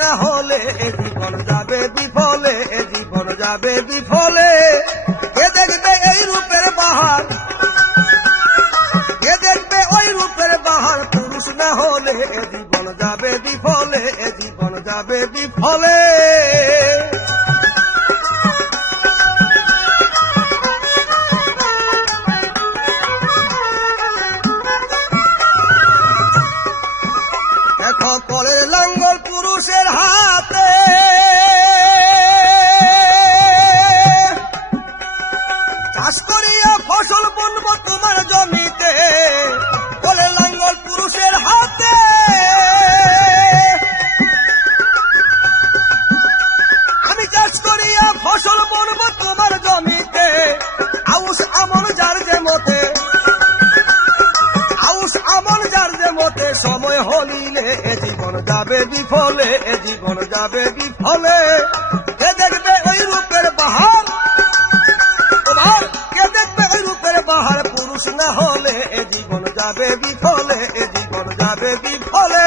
না হলে এ জীবন যাবে বিফলে, এ জীবন যাবে বিফলে। কে দেখবে এই রূপের বাহার, কে দেখবে ওই রূপের বাহার, পুরুষ না হলে এ জীবন যাবে বিফলে, এ জীবন যাবে বিফলে। দেখো কলের লাঙ্গল পুরুষের হাতে, চাষ করিয়া ফসল বুনবো তোমার জমিতে। কলের লাঙ্গল পুরুষের হাতে, আমি চাষ করিয়া ফসল বুনবো তোমার জমিতে। আউশ আমন যার যে মতে, আউশ আমন যার যে মতে, সময় হলিলে এ জীবন যাবে বিফলে, এ জীবন যাবে বিফলে। কে দেখবে ওই রূপের বাহার তোমার, কে দেখবে ওই রূপের বাহার, পুরুষ না হলে এ জীবন যাবে বিফলে, এ জীবন যাবে বিফলে।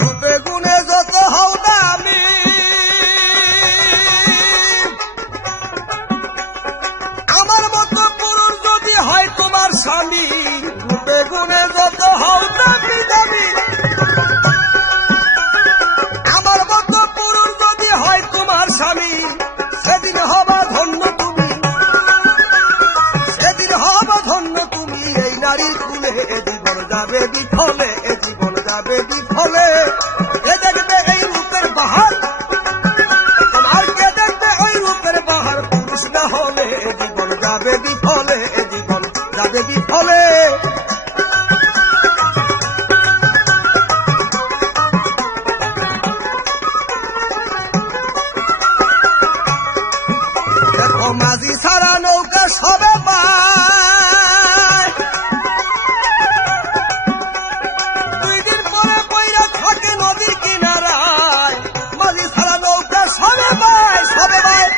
রূপে গুণে যত হও দামি, আমার মতো পুরুষ যদি হয় তোমার স্বামী। রূপে গুণে যত হও দামি দামি, আমার মতো পুরুষ যদি হয় তোমার স্বামী। সেদিন হবা ধন্য তুমি, সেদিন হবা ধন্য তুমি, এই নারীর কুলে এ জীবন যাবে বিফলে, এ জীবন যাবে বিফলে। কে দেখবে এই রূপের বাহার তোমার, কে দেখবে ওই রূপের বাহার, পুরুষ না হলে এ জীবন যাবে বিফলে, এ জীবন যাবে বিফলে। দেখো মাঝি ছাড়া নৌকা সবে পায়, 2 দিন পরে বইরা থাকে নদীর কিনারায়। মাঝি ছাড়া নৌকা সবে পায়, সবে পায়,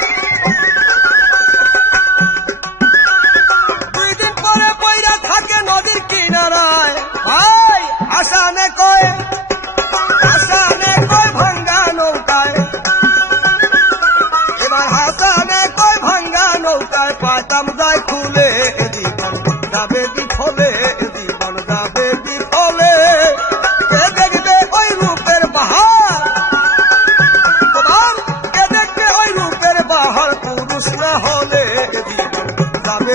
2 দিন পরে বইরা থাকে নদীর কিনারায়। ভাই আসানে কয়, আসানে কয় ভাঙ্গা নৌকায়, এবার হাসানে কয় ভাঙ্গা নৌকায়, পাতাম যায় খুলে এ জীবন যাবে বিফলে, এ জীবন যাবে বিফলে। কে দেখবে ওই রূপের বাহার তোমার, কে দেখবে ওই রূপের বাহার, পুরুষ না হলে এ জীবন যাবে